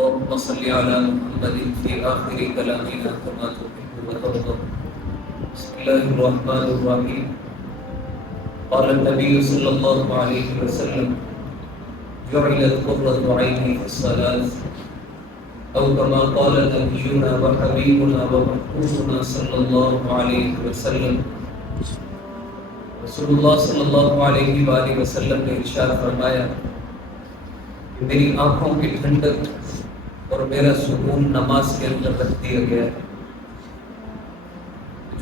اللهم صل على محمد في آخر كلامنا كما تحب وترضى. بسم الله الرحمن الرحيم. قال النبي صلى الله عليه وسلم: جعلت قرة عيني في الصلاة، أو كما قال نبينا وحبيبنا ومحبوبنا صلى الله عليه وسلم. رسول اللہ صلی اللہ علیہ وآلہ وسلم نے ارشاد فرمایا کہ میری آنکھوں کی ٹھنڈک اور میرا سکون نماز کے اندر رکھ دیا گیا ہے.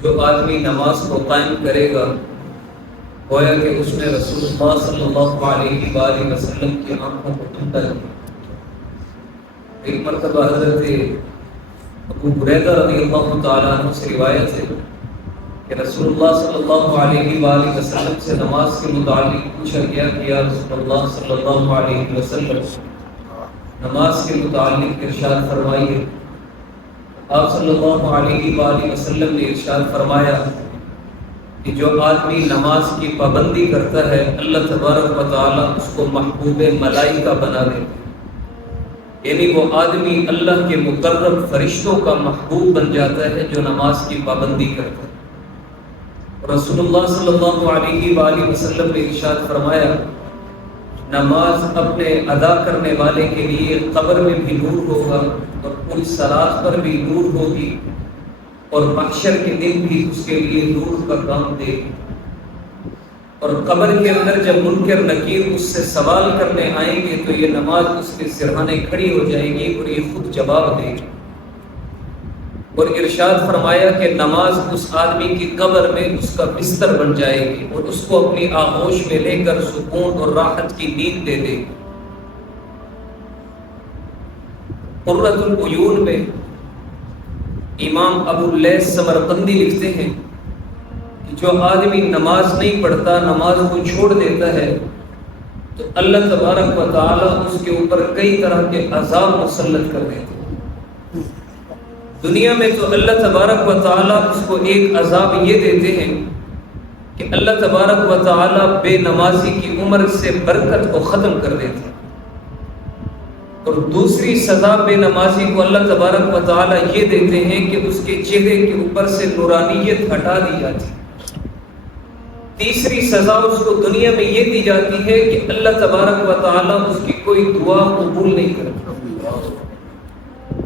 جو آدمی نماز کو قائم کرے گا گویا کہ اس نے رسول اللہ صلی اللہ علیہ وآلہ وسلم کی آنکھوں کو ٹھنڈا کیا. ایک مرتبہ حضرت ابو ہریرہ رضی اللہ تعالیٰ عنہ سے روایت ہے کہ رسول اللہ صلی اللہ علیہ وآلہ وسلم سے نماز کے متعلق پوچھا گیا کہ یا رسول اللہ صلی اللہ علیہ وسلم نماز کے متعلق ارشاد فرمائیے. آپ صلی اللہ علیہ وآلہ وسلم نے ارشاد فرمایا کہ جو آدمی نماز کی پابندی کرتا ہے اللہ تبارک و تعالی اس کو محبوب ملائکہ بنا دیتے ہیں. یعنی وہ آدمی اللہ کے مقرب فرشتوں کا محبوب بن جاتا ہے جو نماز کی پابندی کرتا ہے. رسول اللہ صلی اللہ علیہ وآلہ وسلم نے ارشاد فرمایا نماز اپنے ادا کرنے والے کے لیے قبر میں بھی نور ہوگا اور پوری صراط پر بھی نور ہوگی اور محشر کے دن بھی اس کے لیے نور کا کام دے گی. اور قبر کے اندر جب منکر نکیر اس سے سوال کرنے آئیں گے تو یہ نماز اس کے سرہانے کھڑی ہو جائے گی اور یہ خود جواب دے گی. اور ارشاد فرمایا کہ نماز اس آدمی کی قبر میں اس کا بستر بن جائے گی اور اس کو اپنی آغوش میں لے کر سکون اور راحت کی نیند دے دے گی. قرۃ العیون میں امام ابو اللیث سمرقندی لکھتے ہیں کہ جو آدمی نماز نہیں پڑھتا نماز کو چھوڑ دیتا ہے تو اللہ تبارک و تعالی اس کے اوپر کئی طرح کے عذاب مسلط کر دیتے ہیں. دنیا میں تو اللہ تبارک و تعالی اس کو ایک عذاب یہ دیتے ہیں کہ اللہ تبارک و تعالی بے نمازی کی عمر سے برکت کو ختم کر دیتے ہیں. اور دوسری سزا بے نمازی کو اللہ تبارک و تعالی یہ دیتے ہیں کہ اس کے چہرے کے اوپر سے نورانیت ہٹا دی جاتی ہے. تیسری سزا اس کو دنیا میں یہ دی جاتی ہے کہ اللہ تبارک و تعالی اس کی کوئی دعا قبول نہیں کرتا.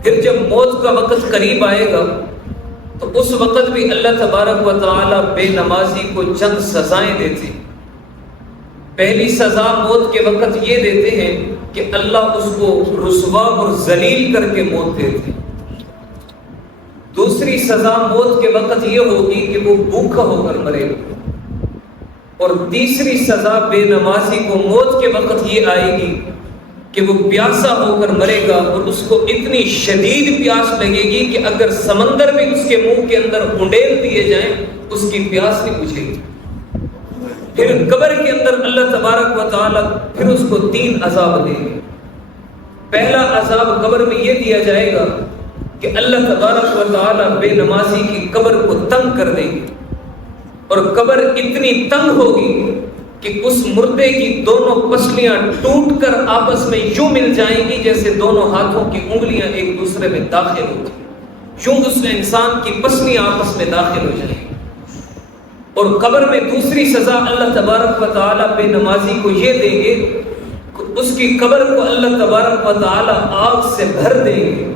پھر جب موت کا وقت قریب آئے گا تو اس وقت بھی اللہ تبارک و تعالی بے نمازی کو چند سزائیں دیتے ہیں. پہلی سزا موت کے وقت یہ دیتے ہیں کہ اللہ اس کو رسوا اور ذلیل کر کے موت دیتے ہیں. دوسری سزا موت کے وقت یہ ہوگی کہ وہ بھوکا ہو کر مرے گا. اور تیسری سزا بے نمازی کو موت کے وقت یہ آئے گی کہ وہ پیاسا ہو کر مرے گا اور اس کو اتنی شدید پیاس لگے گی کہ اگر سمندر میں اس کے منہ کے اندر انڈیل دیے جائیں اس کی پیاس نہیں بجھے گی. پھر قبر کے اندر اللہ تبارک و تعالی پھر اس کو 3 عذاب دیں گے. پہلا عذاب قبر میں یہ دیا جائے گا کہ اللہ تبارک و تعالی بے نمازی کی قبر کو تنگ کر دیں گے اور قبر اتنی تنگ ہوگی کہ اس مردے کی دونوں پسلیاں ٹوٹ کر آپس میں یوں مل جائیں گی جیسے دونوں ہاتھوں کی انگلیاں ایک دوسرے میں داخل ہوتی ہیں. یوں اس انسان کی پسلیاں آپس میں داخل ہو جائیں گی. اور قبر میں دوسری سزا اللہ تبارک و تعالی بے نمازی کو یہ دیں گے کہ اس کی قبر کو اللہ تبارک و تعالی آگ سے بھر دیں گے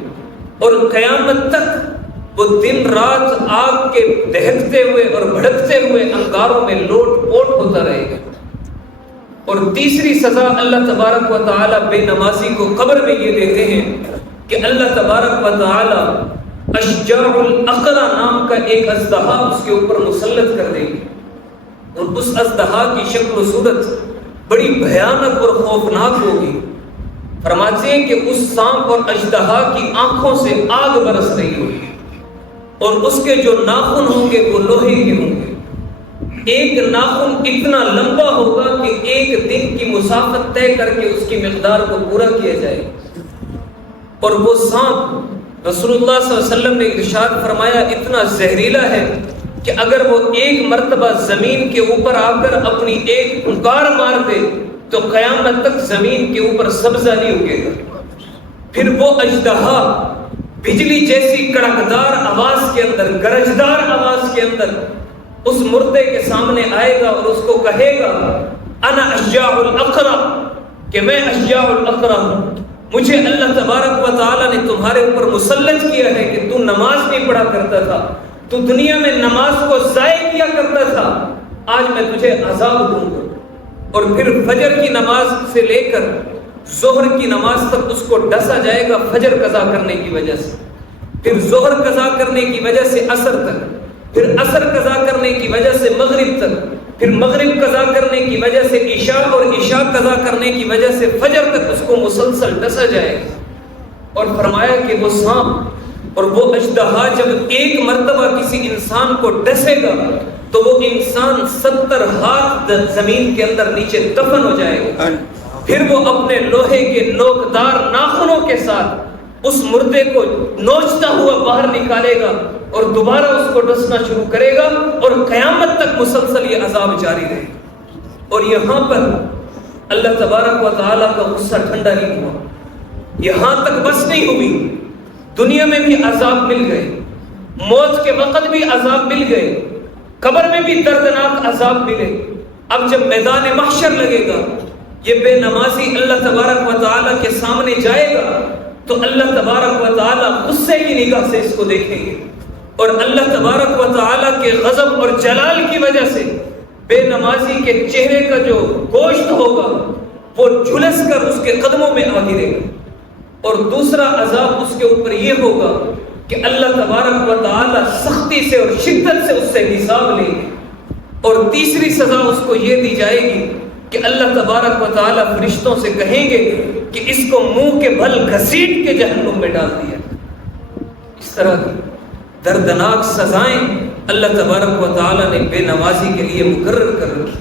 اور قیامت تک وہ دن رات آگ کے دہکتے ہوئے اور بھڑکتے ہوئے انگاروں میں لوٹ پوٹ ہوتا رہے گا. اور تیسری سزا اللہ تبارک و تعالی بے نمازی کو قبر میں یہ دیتے ہیں کہ اللہ تبارک و تعالی اشجاع الاقرع نام کا ایک اژدہا اس کے اوپر مسلط کر دیں گے. اور اس اژدہا کی شکل و صورت بڑی بھیانک اور خوفناک ہوگی. فرماتے ہیں کہ اس سانپ اور اژدہا کی آنکھوں سے آگ برس رہی ہوگی اور اس کے جو ناخن ہوں گے وہ لوہے کے ہوں گے. ایک ناخن اتنا لمبا ہوگا کہ ایک دن کی مسافت طے کر کے اس کی مقدار کو پورا کیا جائے. اور وہ سانپ رسول اللہ صلی اللہ علیہ وسلم نے ارشاد فرمایا اتنا زہریلا ہے کہ اگر وہ ایک مرتبہ زمین کے اوپر آ کر اپنی ایک پھنکار مار دے تو قیامت تک زمین کے اوپر سبزہ نہیں اگے گا. پھر وہ اژدہا بجلی جیسی کڑکدار آواز کے اندر، گرجدار آواز کے اندر اس مردے کے سامنے آئے گا اور اس کو کہے گا انا اشجاع الاقرع، کہ میں اشجاع الاقرع ہوں، مجھے اللہ تبارک و تعالیٰ نے تمہارے اوپر مسلط کیا ہے کہ تو نماز نہیں پڑھا کرتا تھا، تو دنیا میں نماز کو ضائع کیا کرتا تھا، آج میں تجھے عذاب دوں گا۔ اور پھر فجر کی نماز سے لے کر ظہر کی نماز تک اس کو ڈسا جائے گا فجر قضا کرنے کی وجہ سے، پھر ظہر قضا کرنے کی وجہ سے عصر تک، پھر عصر قضا کرنے کی وجہ سے مغرب تک، پھر مغرب قضا کرنے کی وجہ سے عشاء، اور عشاء قضا کرنے کی وجہ سے فجر تک اس کو مسلسل ڈسا جائے گا۔ اور فرمایا کہ وہ سانپ اور وہ اژدہا جب ایک مرتبہ کسی انسان کو ڈسے گا تو وہ انسان 70 ہاتھ زمین کے اندر نیچے دفن ہو جائے گا، پھر وہ اپنے لوہے کے نوکدار ناخنوں کے ساتھ اس مردے کو نوچتا ہوا باہر نکالے گا اور دوبارہ اس کو ڈسنا شروع کرے گا، اور قیامت تک مسلسل یہ عذاب جاری رہے گا۔ اور یہاں پر اللہ تبارک و تعالیٰ کا غصہ ٹھنڈا نہیں ہوا، یہاں تک بس نہیں ہوئی، دنیا میں بھی عذاب مل گئے، موت کے وقت بھی عذاب مل گئے، قبر میں بھی دردناک عذاب ملے۔ اب جب میدان محشر لگے گا، یہ بے نمازی اللہ تبارک و تعالیٰ کے سامنے جائے گا تو اللہ تبارک و تعالیٰ غصے کی نگاہ سے اس کو دیکھیں گے، اور اللہ تبارک و تعالیٰ کے غضب اور جلال کی وجہ سے بے نمازی کے چہرے کا جو گوشت ہوگا وہ جھلس کر اس کے قدموں میں آ گرے گا۔ اور دوسرا عذاب اس کے اوپر یہ ہوگا کہ اللہ تبارک و تعالیٰ سختی سے اور شدت سے اس سے حساب لیں گے۔ اور تیسری سزا اس کو یہ دی جائے گی کہ اللہ تبارک و تعالیٰ فرشتوں سے کہیں گے کہ اس کو منہ کے بھل گھسیٹ کے جہنم میں ڈال دیا۔ اس طرح کی دردناک سزائیں اللہ تبارک و تعالیٰ نے بے نمازی کے لیے مقرر کر رکھی۔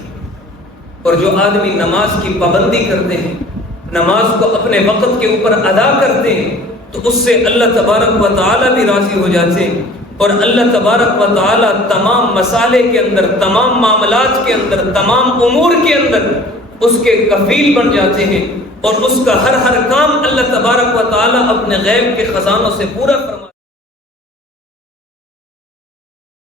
اور جو آدمی نماز کی پابندی کرتے ہیں، نماز کو اپنے وقت کے اوپر ادا کرتے ہیں، تو اس سے اللہ تبارک و تعالیٰ بھی راضی ہو جاتے ہیں، اور اللہ تبارک و تعالیٰ تمام مسالے کے اندر، تمام معاملات کے اندر، تمام امور کے اندر اس کے کفیل بن جاتے ہیں، اور اس کا ہر کام اللہ تبارک و تعالیٰ اپنے غیب کے خزانوں سے پورا فرما